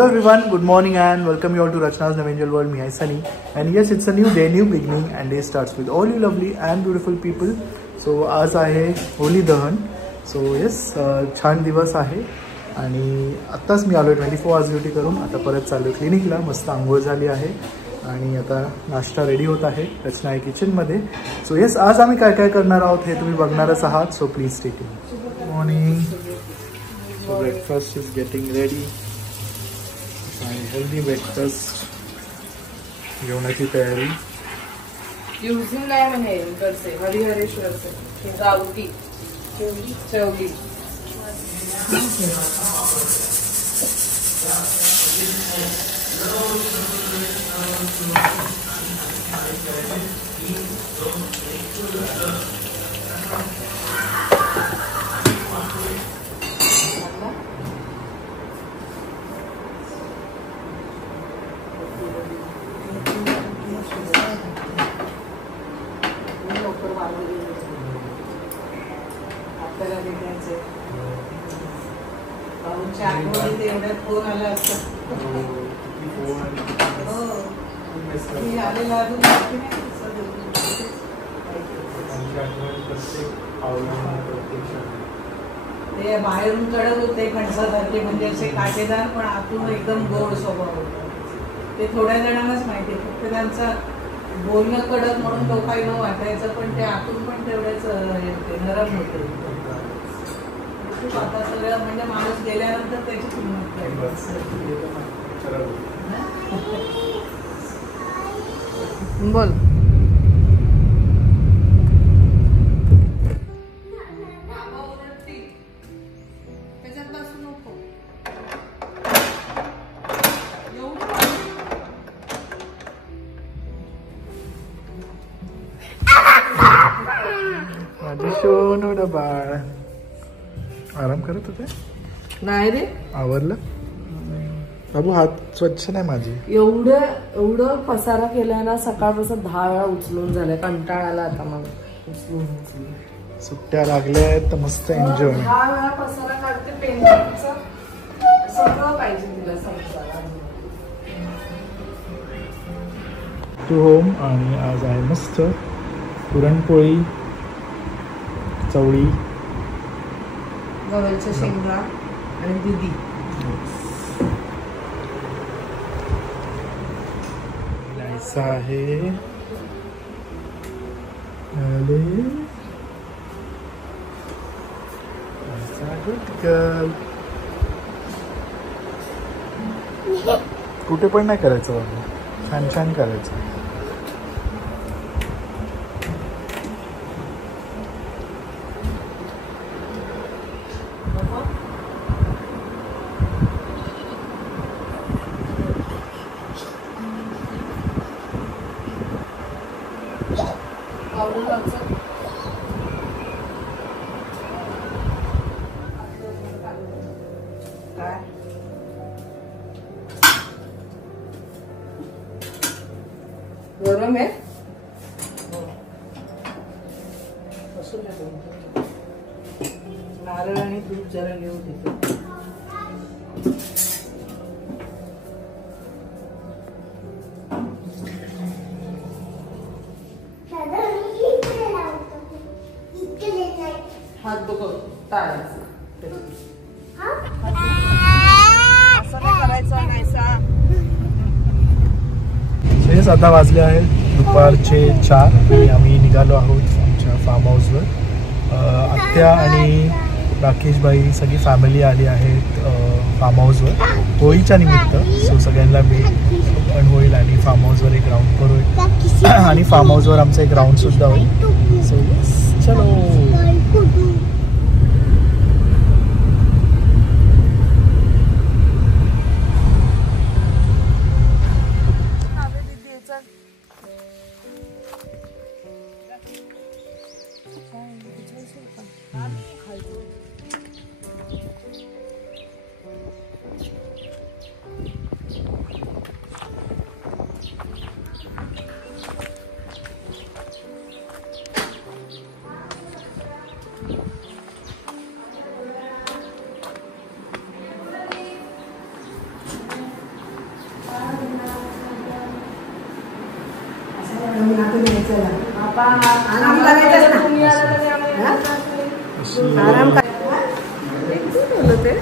Hello everyone, good morning and welcome you all to Rachna's Navangel World. Me, Sunny, and yes, it's a new day, new beginning, and day starts with all you lovely and beautiful people. So आज आहे Holy दहन. So yes, छान दिवस आहे आणि आत्ताच मी आलो 24 hours duty करून. आता परत चाललो क्लिनिकला. मस्त आंघोळ झाली आहे आणि आता नाश्ता रेडी होत आहे रचना किचनमध्ये. सो येस, आज आम्ही काय काय करणार आहोत हे तुम्ही बघणारच आहात. So please stay tune. Good morning. So breakfast is getting ready. Healthy breakfast जेवणाची तयारी. युजिंग नाही म्हणे इकडचे हरिहरेश्वरचे गावठी चवली. फोन आला असता. ते बाहेरून कडक होते कणसासारखे, म्हणजे असे काटेदार पण आतून एकदम गोड स्वभाव होता. ते थोड्या जणांनाच माहिती, फक्त त्यांचा बोलणं कडक म्हणून लोकांना वाटायचं, पण ते आतून पण तेवढेच नरम होते. आता सगळं म्हणजे माणूस गेल्यानंतर त्याची किंमत बोल. त्याच्यात बसू नको. माझे सोनू बाळ आराम करत होते. नाही रे, आवरलं बाबू. हात स्वच्छ नाही माझे. एवढं पसारा केलाय ना, सकाळपासून 10 वेळा उचलून झालाय. कंटाळाला आता मला उचलून. सुट्ट्या लागल्या आहेत तर मस्त एन्जॉय. 10 वेळा पसारा काढते. पेंटिंगचं सगळं पाहिजे तिला समजायला. To home. आणि आज आहे मस्त पुरणपोळी, चवळी, गव्हाच्या शेंगा आणि दुधी. ऐसा आहे. कुठे पण नाही करायचं बाबा, छान छान करायचं. गरम आहे. नारळ आणि दूध जरा घेऊ देतो. हात बघ टाळायचं. असं नाही करायचं. नाहीसा. आता वाजले आहेत दुपारचे 4 आणि आम्ही निघालो आहोत आमच्या फार्म हाऊसवर. आत्या आणि राकेशबाई सगळी फॅमिली आली आहेत फार्म हाऊसवर होळीच्या निमित्त. सो सगळ्यांना भेट पण होईल आणि फार्म हाऊसवर एक राऊंड पण होईल आणि फार्म हाऊसवर आमचा एक राऊंडसुद्धा होईल. सो चलो. आराम करायचं आराम ते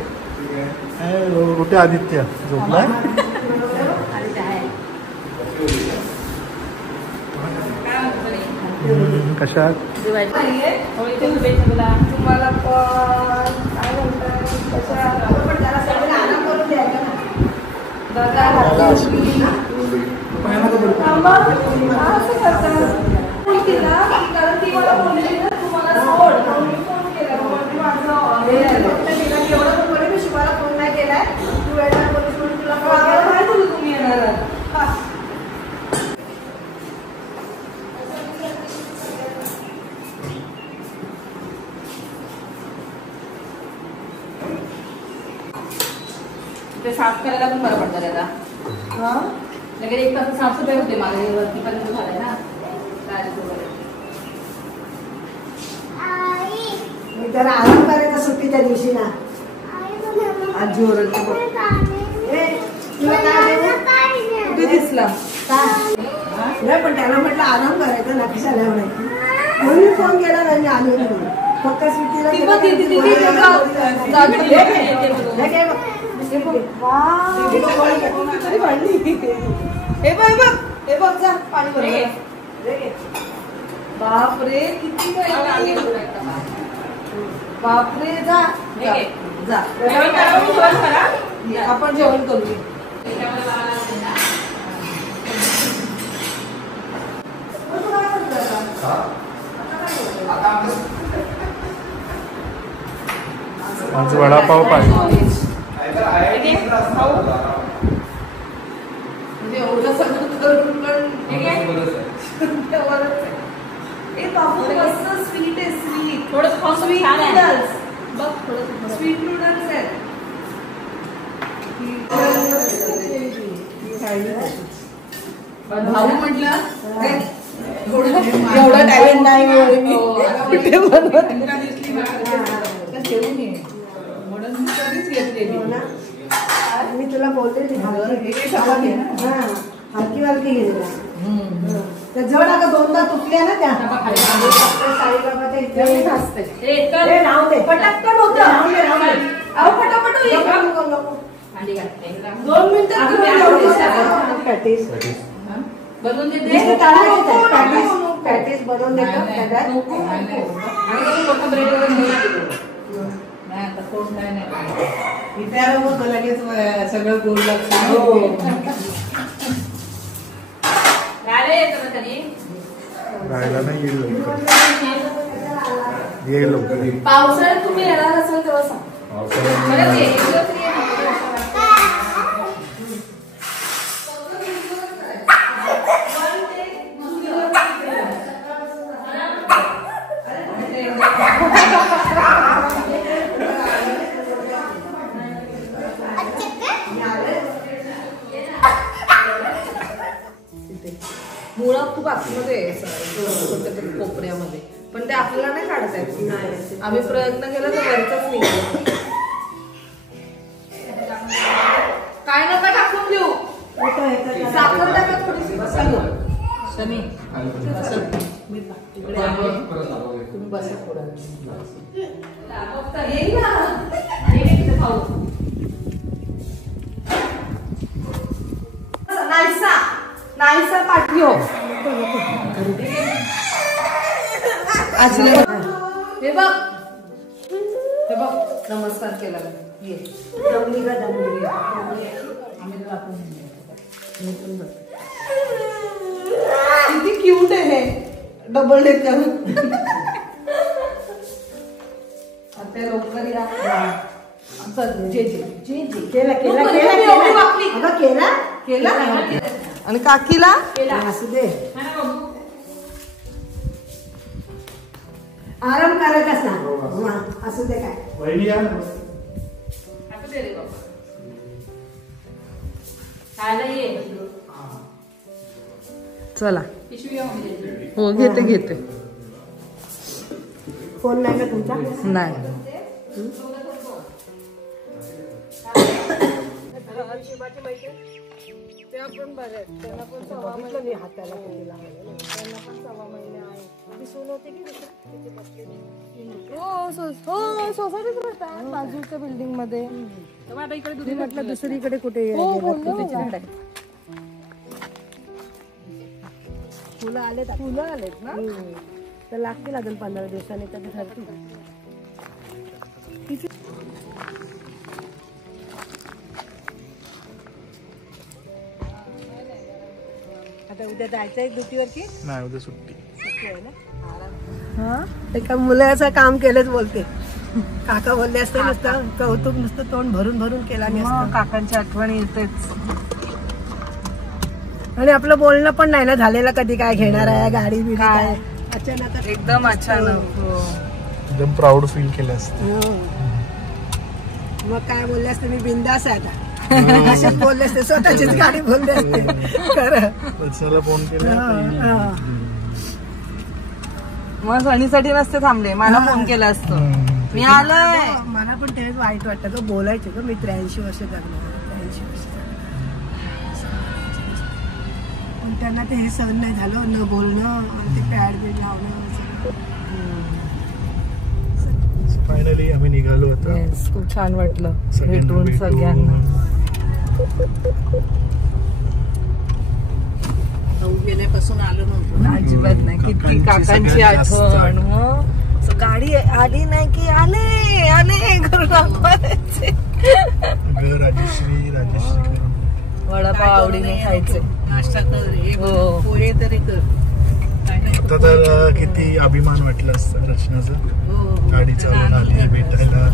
कुठे आदित्य झोपलाय? कशात? तुम्हाला काय शिवाला फोन नाही केलाय तू तुम्ही येणार ते साफ करायला पण बरं पडतं त्याला. लगेच एक तास साफसफाई होते मला वरती पर्यंत झालंय ना. मी जरा आराम करायचा सुट्टीच्या दिवशी ना. आजी ओरडते कुठे दिसला नाही पण त्याला म्हटलं आराम करायचा ना कशाला म्हणायची म्हणून फोन केला नाही आम्ही फक्त सुट्टीला हे बघ जा पाणी भरलं. बापरे किती बापरे जा जा आपण जेवण करू. आज वडापाव पाहिजे. म्हणजे एवढं सगळं करून पण स्वीट आहे स्वीट थोडं स्वीट नूडल्स बघ थोडं स्वीट नूडल्स आहेत. भाऊ म्हटलं एवढा टाइम नाही मी तुला बोलते हलकी हलकी गेलेला त्या जड आता दोनदा तुटल्या ना त्या पटापट होत पटापट 2 मिनिटं बनवून देते पॅटीस बनवून देतो लगेच सगळं गोल लागतं. राहायला नाही येईल लवकर पावसाळ्यात तुम्ही येणार असाल तेव्हा सांग. मुळा खूप आतमध्ये कोपऱ्यामध्ये पण ते आपल्याला नाही काढता येत. आम्ही प्रयत्न केला तर वरचाच निघाला. काय नका टाकून देऊ साखर टाका थोडीशी शनी तुम्ही बसा थोडा येईल ना खाऊ नाहीसा नाहीसा पाठी हो हे बघ नमस्कार केला ये दमली का दमली किती क्यूट आहे हे डबल डेकर आता लवकर या जे केला केला केला केला आणि काकीला असू दे आराम करायचाच ना असू दे काय चला हो घेते घेते फोन नाही का तुमचा नाही शिवाची मैत्रीण त्या पण बऱ्या आहेत. त्यांना पण 6 महिने मी हाताला किती लहान आहे. त्यांना पण 6 महिने आहे. ती सून होती की तिथे बसलेली. हो सोसायटीच राहतात बाजूच्या बिल्डिंग मध्ये. आता इकडे म्हटलं दुसरीकडे कुठे फुलं आलेत ना तर लागतील अजून 15 दिवसांनी तर ठरतील. आता उद्या जायचंय ड्युटीवर की नाही? उद्या सुट्टी आहे ना. एका मुलाचं काम केलंच बोलते. काका बोलले असते नुसतं कौतुक नुसतं तोंड भरून भरून केला नाही. काकांची आठवण येतेच. आणि आपलं बोलणं पण नाही ना झालेलं कधी काय घेणार आहे गाडी बिडी काय अचानक एकदम अचानक एकदम प्राऊड फील केलं असतं. मग काय बोलले असते मी बिंदास आहे आता असेच बोलले असते स्वतःचीच गाडी बोलले असते. खरं फोन केला मग सणीसाठी नसते थांबले मला फोन केला असतो मी आलोय. मला पण तेच वाईट वाटतं ग बोलायचं ग मी 83 वर्ष जगलो 83 वर्ष पण त्यांना ते हे सहन नाही झालं न बोलणं ते पॅड बीड लावणं. फायनली आम्ही निघालो होतो. खूप छान वाटलं भेटून सगळ्यांना. गेल्यापासून आलो नव्हतो अजिबात नाही. किती काकांची आठवण. मग गाडी आली नाही की आले आले करून दाखवायचे. राजश्री वडापाव आवडीने खायचे. नाश्ता कर पोहे तरी कर. आता तर किती अभिमान वाटला असतं रचनाचं गाडी चालवून आली भेटायला.